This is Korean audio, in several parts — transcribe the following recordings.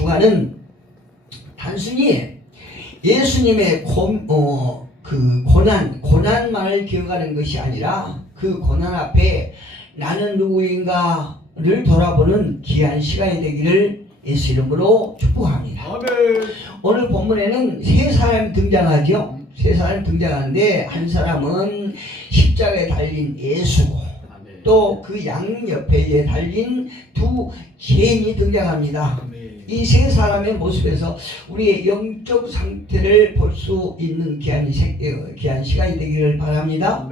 주간은 단순히 예수님의 고난만을 기억하는 것이 아니라 그 고난 앞에 나는 누구인가를 돌아보는 귀한 시간이 되기를 예수 이름으로 축복합니다. 아멘. 오늘 본문에는 세 사람이 등장하죠. 세 사람이 등장하는데 한 사람은 십자가에 달린 예수고 또 그 양옆에 달린 두 죄인이 등장합니다. 이 세 사람의 모습에서 우리의 영적 상태를 볼 수 있는 귀한 시간이 되기를 바랍니다.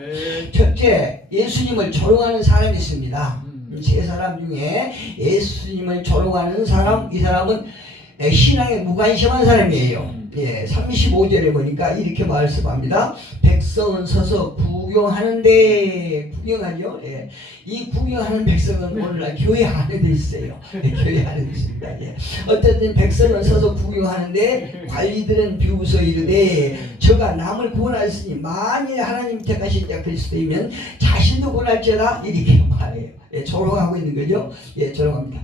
첫째, 예수님을 조롱하는 사람이 있습니다. 세 사람 중에 예수님을 조롱하는 사람, 이 사람은 신앙에 무관심한 사람이에요. 35절에 보니까 이렇게 말씀합니다. 백성은 서서 구경하는데, 구경하죠. 이 구경하는 백성은 오늘날 교회 안에도 있어요. 교회 안에도 있습니다. 어쨌든 백성은 서서 구경하는데 관리들은 비웃어 이르되 저가 남을 구원하였으니 만일 하나님 택하신 자 그리스도이면 자신도 구원할지어다, 이렇게 말해요. 조롱하고 있는 거죠. 조롱합니다.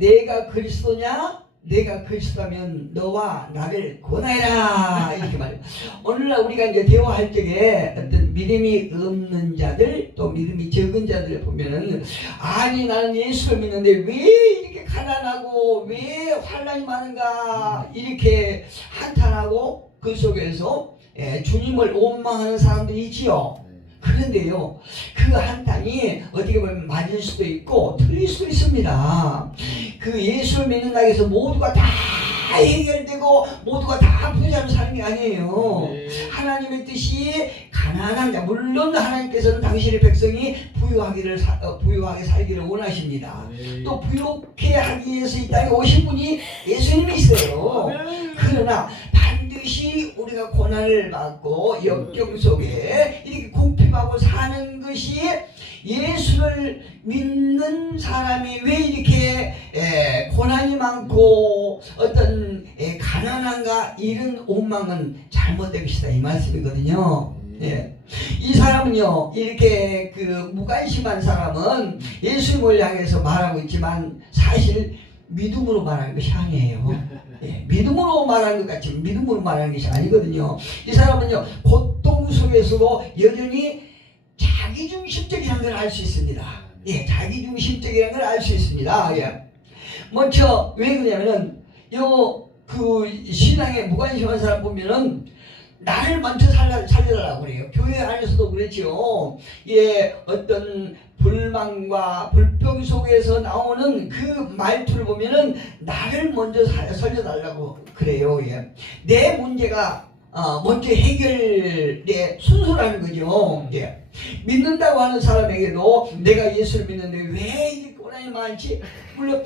내가 그리스도냐? 내가 그리스도라면 너와 나를 구원하여라, 이렇게 말해요. 오늘날 우리가 이제 대화할 적에 어떤 믿음이 없는 자들 또 믿음이 적은 자들을 보면은 아니 나는 예수를 믿는데 왜 이렇게 가난하고 왜 환난이 많은가 이렇게 한탄하고 그 속에서 주님을 원망하는 사람들이 있지요. 그런데요, 그 한탄이 어떻게 보면 맞을 수도 있고 틀릴 수도 있습니다. 그 예수를 믿는다고 해서 모두가 다 해결되고 모두가 다 부자로 사는 게 아니에요. 하나님의 뜻이 가난한 자, 물론 하나님께서는 당신의 백성이 부유하게 살기를 원하십니다. 또 부유하게 하기 위해서 이 땅에 오신 분이 예수님이 있어요. 그러나 반드시 우리가 고난을 받고 역경 속에 이렇게 궁핍하고 사는 것이 예수를 믿는 사람이 왜 이렇게 고난이 많고 어떤 가난한가, 이런 원망은 잘못된 것이다, 이 말씀이거든요. 이 사람은요, 이렇게 그 무관심한 사람은 예수님을 향해서 말하고 있지만 사실 믿음으로 말하는 것이 아니에요. 믿음으로 말하는 것 같지 믿음으로 말하는 것이 아니거든요. 이 사람은요, 고통 속에서도 여전히 자기중심적이라는 걸 알 수 있습니다. 자기중심적이라는 걸 알 수 있습니다. 먼저 왜 그러냐면은 그 신앙에 무관심한 사람 보면은 나를 먼저 살려달라고 그래요. 교회 안에서도 그렇죠. 어떤 불만과 불평 속에서 나오는 그 말투를 보면은 나를 먼저 살려달라고 그래요. 내 문제가 먼저 해결의 순서라는 거죠. 믿는다고 하는 사람에게도 내가 예수를 믿는데 왜 이렇게 고난이 많지? 물론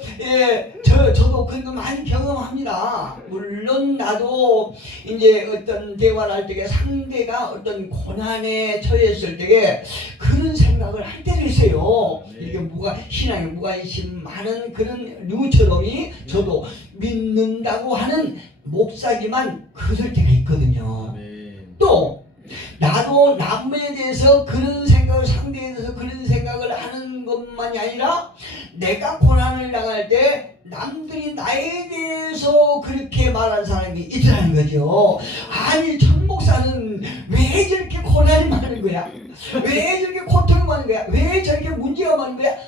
저도 그런 거 많이 경험합니다. 물론 나도 이제 어떤 대화를 할 때에 상대가 어떤 고난에 처했을 때에 그런 생각을 할 때도 있어요. 이게 신앙에 무관심 많은 그런 누구처럼이 저도 믿는다고 하는 목사기만 그럴 때가 있거든요. 또 나도 남에 대해서 그런 생각을, 상대에 대해서 그런 생각을 하는 것만이 아니라 내가 고난을 당할 때 남들이 나에 대해서 그렇게 말하는 사람이 있더라는 거죠. 아니 천 목사는 왜 저렇게 고난이 많은 거야? 왜 저렇게 고통이 많은 거야? 왜 저렇게 문제가 많은 거야?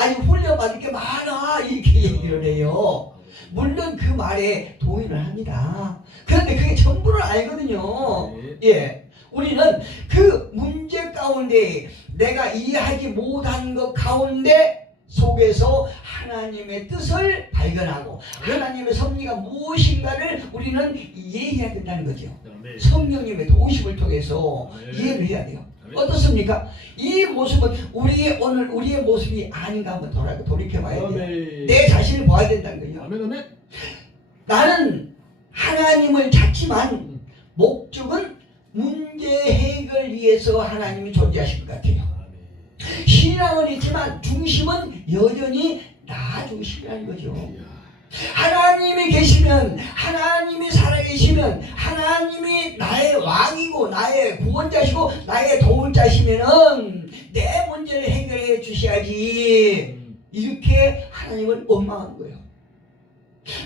아니 훈련받을 게 많아, 이렇게 얘기를 해요. 물론 그 말에 동의를 합니다. 그런데 그게 전부는 아니거든요. 우리는 그 문제 가운데 내가 이해하지 못한 것 가운데 속에서 하나님의 뜻을 발견하고 하나님의 섭리가 무엇인가를 우리는 이해해야 된다는 거죠. 성령님의 도우심을 통해서 이해를 해야 돼요. 어떻습니까? 이 모습은 우리의 모습이 아닌가 한번 돌이켜봐야 돼요. 내 자신을 봐야 된다는 거예요. 나는 하나님을 찾지만 목적은 문제 해결 위해서 하나님이 존재하신 것 같아요. 신앙은 있지만 중심은 여전히 나 중심이라는 거죠. 하나님이 계시면, 하나님이 살아계시면, 하나님이 나의 왕이고 나의 구원자시고 나의 도울 자시면은 내 문제를 해결해 주셔야지, 이렇게 하나님을 원망하는 거예요.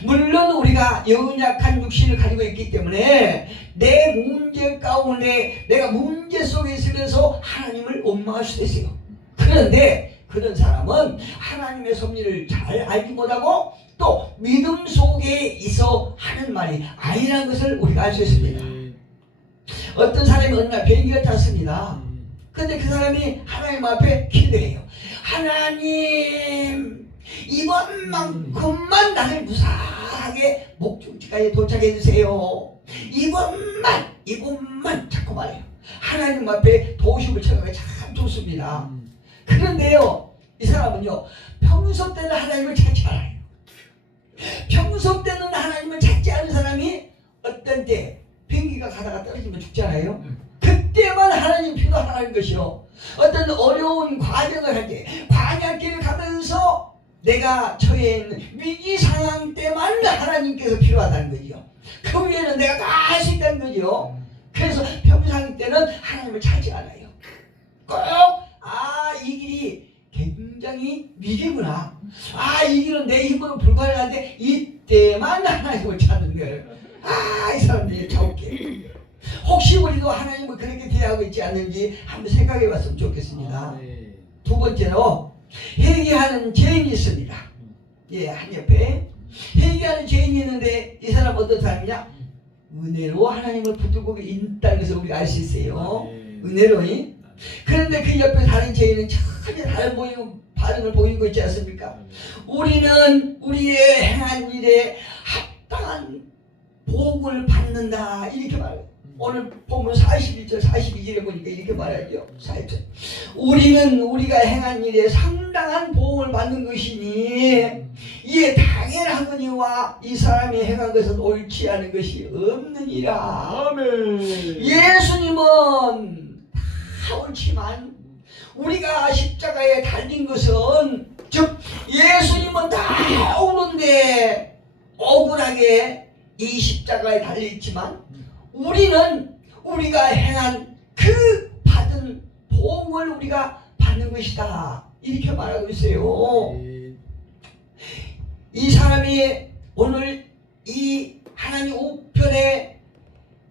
물론 우리가 연약한 육신을 가지고 있기 때문에 내 문제 가운데 내가 문제 속에 있으면서 하나님을 원망할 수도 있어요. 그런데 그런 사람은 하나님의 섭리를 잘 알지 못하고 또 믿음 속에 있어 하는 말이 아니라는 것을 우리가 알 수 있습니다. 어떤 사람이 어느 날 비행기를 탔습니다. 근데 그 사람이 하나님 앞에 기도해요. 하나님, 이번만큼만 나를 무사하게 목적지까지 도착해 주세요. 이번만 자꾸 말해요. 하나님 앞에 도심을 쳐가기 참 좋습니다. 그런데요, 이 사람은요, 평소 때는 하나님을 찾지 않아요. 평소 때는 하나님을 찾지 않은 사람이 어떤 때 비행기가 가다가 떨어지면 죽잖아요. 그때만 하나님 필요하다는 것이요. 어떤 어려운 과정을 할 때, 광야길을 가면서 내가 처해 있는 위기 상황 때만 하나님께서 필요하다는 거죠. 그 위에는 내가 다 할 수 있다는 거죠. 그래서 평상 때는 하나님을 찾지 않아요. 꼭 이 길이 굉장히 위기구나. 이 길은 내 힘으로 불가능한데 이때만 하나님을 찾는 거예요. 이 사람들이 자욱해. 혹시 우리도 하나님을 그렇게 대하고 있지 않는지 한번 생각해 봤으면 좋겠습니다. 두 번째로 회개하는 죄인이 있습니다. 한 옆에 회개하는 죄인이 있는데 이 사람 어떤 사람이냐? 은혜로 하나님을 붙들고 있다는 것을 우리가 알 수 있어요. 은혜로인. 그런데 그 옆에 다른 죄인은 전혀 다른 반응을 보이고 있지 않습니까? 우리는 우리의 행한 일에 합당한 복을 받는다, 이렇게 말해요. 오늘 보면 41절 42절에 보니까 이렇게 말하죠. 41절. 우리는 우리가 행한 일에 상당한 보응을 받는 것이니 이에 당연하거니와 이 사람이 행한 것은 옳지 않은 것이 없느니라. 아멘. 예수님은 다 옳지만 우리가 십자가에 달린 것은, 즉 예수님은 다 옳은데 억울하게 이 십자가에 달려있지만 우리는 우리가 행한 그 받은 보응을 우리가 받는 것이다, 이렇게 말하고 있어요. 이 사람이 오늘 이 하나님 우편에,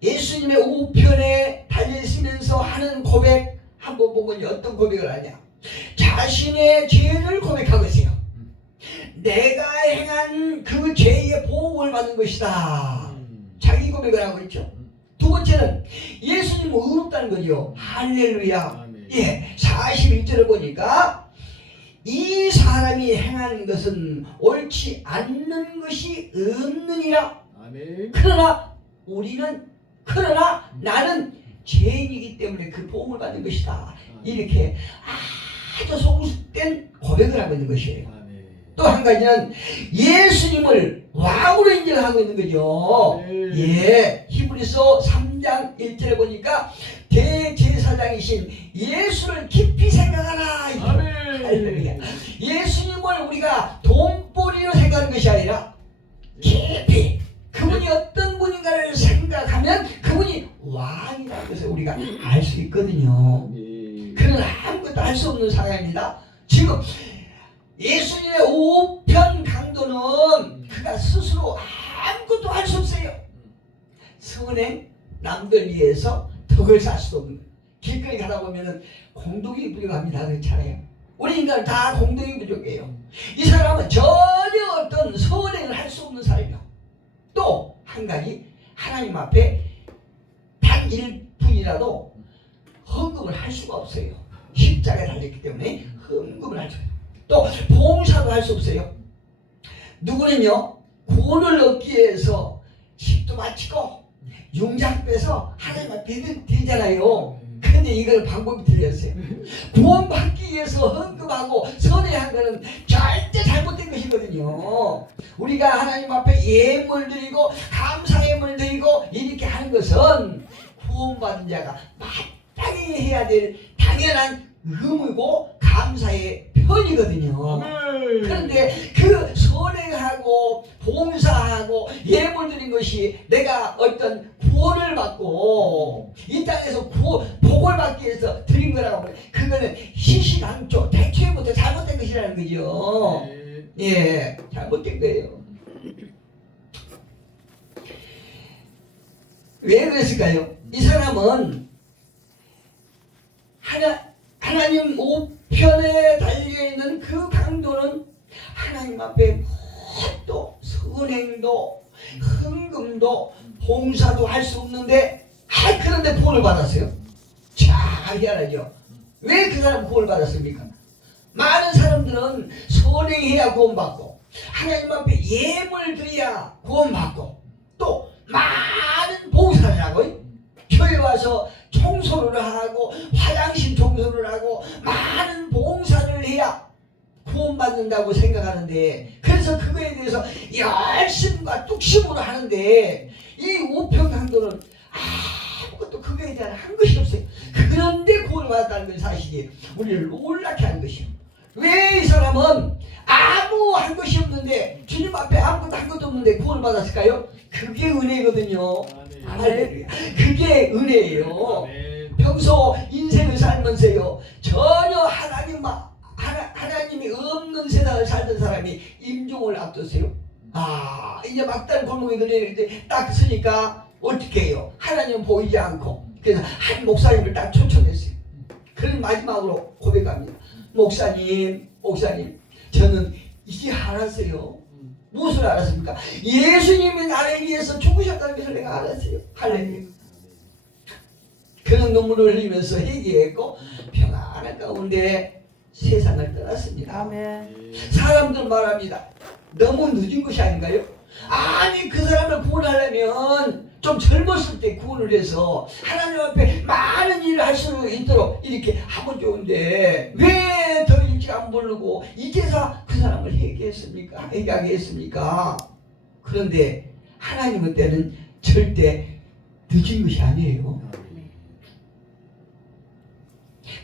예수님의 우편에 달려있으면서 하는 고백 한번 보면 어떤 고백을 하냐? 자신의 죄를 고백하고 있어요. 내가 행한 그 죄의 보응을 받는 것이다, 자기 고백을 하고 있죠. 두 번째는 예수님은 의롭다는 거죠. 할렐루야. 41절을 보니까 이 사람이 행하는 것은 옳지 않는 것이 없느니라. 그러나 나는 죄인이기 때문에 그 보응을 받는 것이다, 이렇게 아주 성숙된 고백을 하고 있는 것이에요. 또 한 가지는 예수님을 왕으로 인정하고 있는 거죠. 히브리서 3장 1절에 보니까 대제사장이신 예수를 깊이 생각하라. 할렐루야. 예수님을 우리가 돈벌이로 생각하는 것이 아니라 깊이 그분이 어떤 분인가를 생각하면 그분이 왕이라는 것을 우리가 알 수 있거든요. 그는 아무것도 할 수 없는 상황입니다. 지금 예수님의 우편 강도는 그가 스스로 아무것도 할 수 없어요. 선행 남들 위해서 덕을 쌓을 수도 없는, 길거리 가다 보면은 공덕이 부족합니다, 그렇잖아요. 우리 인간은 다 공덕이 부족해요. 이 사람은 전혀 어떤 선행을 할 수 없는 사람이에요. 또 한 가지, 하나님 앞에 단 1분이라도 헌금을 할 수가 없어요. 십자가에 달렸기 때문에 헌금을 할 수 없어요. 또 봉사도 할 수 없어요. 누구는요, 구원을 얻기 위해서 집도 바치고 융장 빼서 하나님 앞에 드리잖아요. 근데 이걸 방법이 틀렸어요. 구원 받기 위해서 헌금하고 선회한 거는 절대 잘못된 것이거든요. 우리가 하나님 앞에 예물 드리고 감사 예물 드리고 이렇게 하는 것은 구원받은 자가 마땅히 해야 될 당연한 의무고 감사의 편이거든요. 그런데 그 선행하고 봉사하고 예물 드린 것이 내가 어떤 구원을 받고 이 땅에서 복을 받기 위해서 드린 거라고, 그거는 시시당초 대초부터 잘못된 것이라는 거죠. 잘못된 거예요. 왜 그랬을까요? 이 사람은 하나님 우편에 달려있는 그 강도는 하나님 앞에 뭣도 선행도 헌금도 봉사도 할 수 없는데 그런데 구원을 받았어요. 참 희한하죠. 왜 그 사람 구원을 받았습니까? 많은 사람들은 선행해야 구원받고 하나님 앞에 예물 드려야 구원받고 또 많은 봉사를 하고 교회 와서 청소를 하고 화장실 청소를 하고 많은 봉사를 해야 구원받는다고 생각하는데, 그래서 그거에 대해서 열심과 뚝심으로 하는데 이 우편강도는 아무것도 그거에 대한 한 것이 없어요. 그런데 구원을 받았다는 건 사실이 우리를 놀랍게 하는 것이요. 왜 이 사람은 아무 한 것이 없는데 주님 앞에 아무것도 한 것도 없는데 구원을 받았을까요? 그게 은혜거든요. 할렐루야. 그게 은혜예요. 평소 인생을 살면서요 전혀 하나님이 없는 세상을 살던 사람이 임종을 앞뒀어요. 이제 막다른 골목에 들리는데 딱 서니까 어떻게 해요? 하나님은 보이지 않고, 그래서 한 목사님을 딱 초청했어요. 그래서 마지막으로 고백합니다. 목사님, 저는 이제 알았어요. 무엇을 알았습니까? 예수님이 나를 위해서 죽으셨다는 것을 내가 알았어요. 할렐루야. 그런 눈물을 흘리면서 회개했고 평안한 가운데 세상을 떠났습니다. 아멘. 사람들 말합니다. 너무 늦은 것이 아닌가요? 아니, 그 사람을 구원하려면 좀 젊었을 때 구원을 해서 하나님 앞에 많은 일을 할 수 있도록 이렇게 하면 좋은데 왜 더 일찍 안 부르고 이제서 그 사람을 회개하게 했습니까? 그런데 하나님의 때는 절대 늦은 것이 아니에요.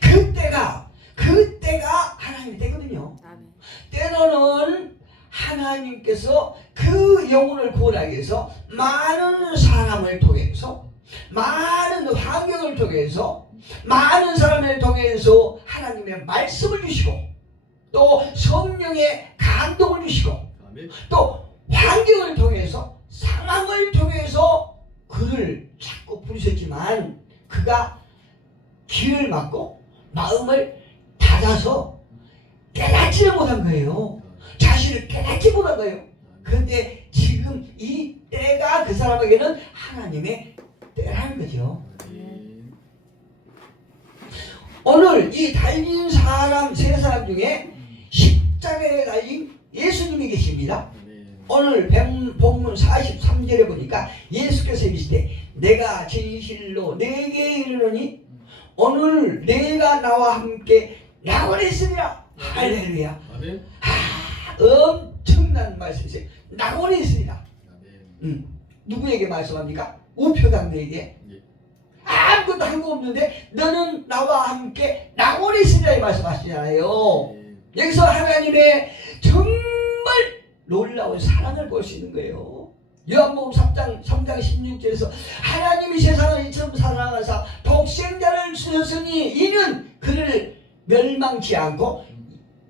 그때가 하나님의 때거든요. 때로는 하나님께서 그 영혼을 구원하기 위해서 많은 사람을 통해서, 많은 환경을 통해서, 많은 사람을 통해서 하나님의 말씀을 주시고 또 성령의 감동을 주시고 또 환경을 통해서, 상황을 통해서 그를 자꾸 부르셨지만 그가 귀를 막고 마음을 닫아서 깨닫지를 못한 거예요. 자신을 깨닫지 못한 거예요. 그런데 지금 이 때가 그 사람에게는 하나님의 때라는 거죠. 오늘 이 달린 사람 세 사람 중에 십자가에 달린 예수님이 계십니다. 오늘 본문 43절에 보니까 예수께서 이르시되 내가 진실로 내게 이르노니 오늘 내가 나와 함께 낙원했으리라. 할렐루야. 엄청난 말씀이세요. 낙원했으리라. 누구에게 말씀합니까? 우표강도에게. 아무것도 한 거 없는데 너는 나와 함께 낙원했으리라 말씀하시잖아요. 여기서 하나님의 정말 놀라운 사랑을 볼 수 있는 거예요. 요한복음 3장 16절에서 하나님이 세상을 이처럼 사랑하사 독생자를 주셨으니 이는 그를 멸망치 않고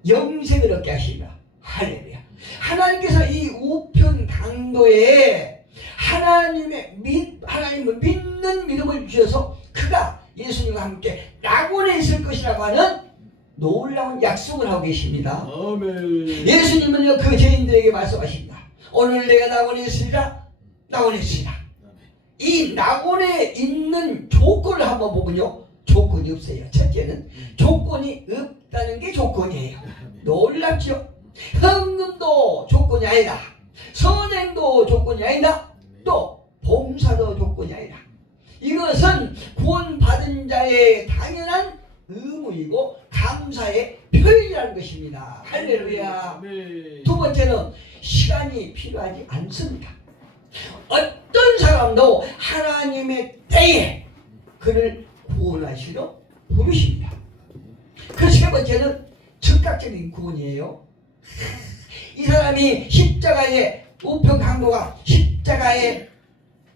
영생을 얻게 하시리라. 할렐루야. 하나님께서 이 우편 강도에 하나님을 믿는 믿음을 주셔서 그가 예수님과 함께 낙원에 있을 것이라고 하는 놀라운 약속을 하고 계십니다. 아멘. 예수님은요 그 죄인들에게 말씀하십니다. 오늘 내가 낙원에 있으리라. 낙원에 있으리라. 이 낙원에 있는 조건을 한번 보면요 조건이 없어요. 첫째는 조건이 없다는 게 조건이에요. 놀랍죠? 헌금도 조건이 아니다. 선행도 조건이 아니다. 또 봉사도 조건이 아니다. 이것은 구원받은 자의 당연한 의무이고 감사의 표현이라는 것입니다. 할렐루야. 두 번째는 시간이 필요하지 않습니다. 어떤 사람도 하나님의 때에 그를 구원하시러 부르십니다. 그 세 번째는 즉각적인 구원이에요. 이 사람이 십자가에 우편 강도가 십자가에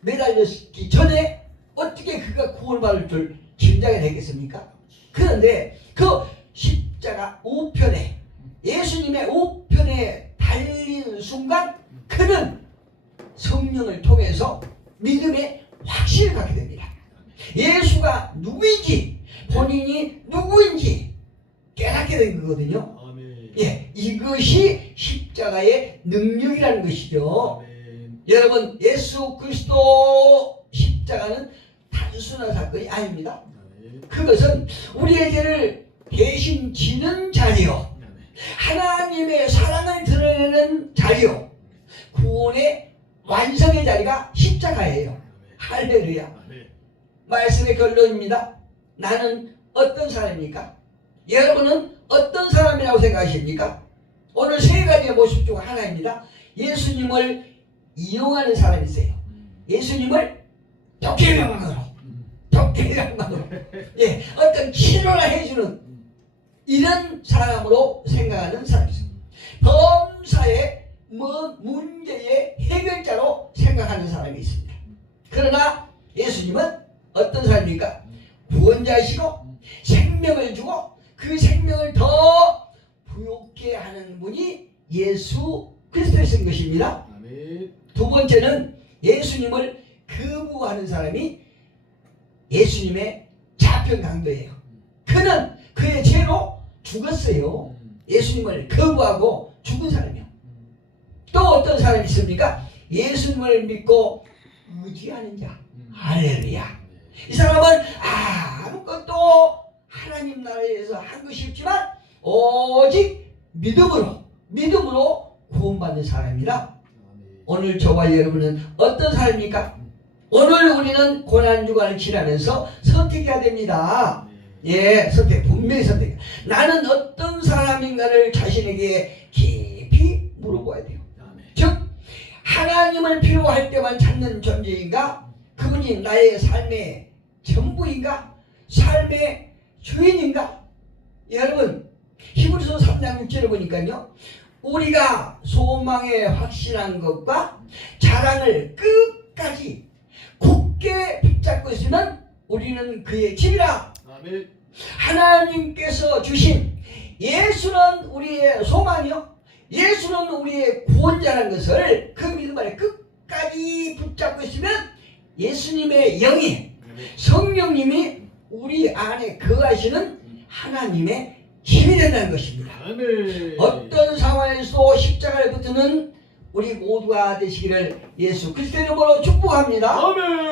매달렸기 전에 어떻게 그가 구원받을 줄 짐작이 되겠습니까? 그런데 그 십자가 우편에 예수님의 우편에 달리는 순간 그는 성령을 통해서 믿음의 확신을 갖게 됩니다. 예수가 누구인지, 본인이 누구인지 깨닫게 된 거거든요. 예, 이것이 십자가의 능력이라는 것이죠. 여러분, 예수 그리스도 십자가는 단순한 사건이 아닙니다. 그것은 우리의 죄를 대신 지는 자리요, 하나님의 사랑을 드러내는 자리요, 구원의 완성의 자리가 십자가예요. 할렐루야. 말씀의 결론입니다. 나는 어떤 사람입니까? 여러분은 어떤 사람이라고 생각하십니까? 오늘 세 가지의 모습 중 하나입니다. 예수님을 이용하는 사람이 있어요. 예수님을 독해명망으로, 예, 어떤 치료를 해주는 이런 사람으로 생각하는 사람이 있어요. 범사의 문제의 해결자로 생각하는 사람이 있습니다. 그러나 예수님은 어떤 사람입니까? 구원자이시고 생명을 주고 그 생명을 더 부욕게 하는 분이 예수 그리스도이신 것입니다. 두 번째는 예수님을 거부하는 사람이 예수님의 좌편 강도예요. 그는 그의 죄로 죽었어요. 예수님을 거부하고 죽은 사람이요. 또 어떤 사람이 있습니까? 예수님을 믿고 의지하는 자. 할렐루야. 이 사람은 아무것도 하나님 나라에서 한 것이 없지만 오직 믿음으로 구원받는 사람이라. 오늘 저와 여러분은 어떤 사람입니까? 오늘 우리는 고난주간을 지나면서 선택해야 됩니다. 예, 분명히 선택. 나는 어떤 사람인가를 자신에게 깊이 물어봐야 돼요. 즉, 하나님을 필요할 때만 찾는 존재인가? 그분이 나의 삶의 전부인가? 삶의 주인인가? 여러분, 히브리서 3장 6절을 보니까요, 우리가 소망에 확신한 것과 자랑을 끝까지 굳게 붙잡고 있으면 우리는 그의 집이라. 아멘. 하나님께서 주신 예수는 우리의 소망이요, 예수는 우리의 구원자라는 것을 그 믿음 안에 끝까지 붙잡고 있으면 예수님의 영이, 성령님이 우리 안에 거하시는 하나님의 힘이 된다는 것입니다. 아멘. 어떤 상황에서도 십자가를 붙드는 우리 모두가 되시기를 예수 그리스도의 이름으로 축복합니다. 아멘.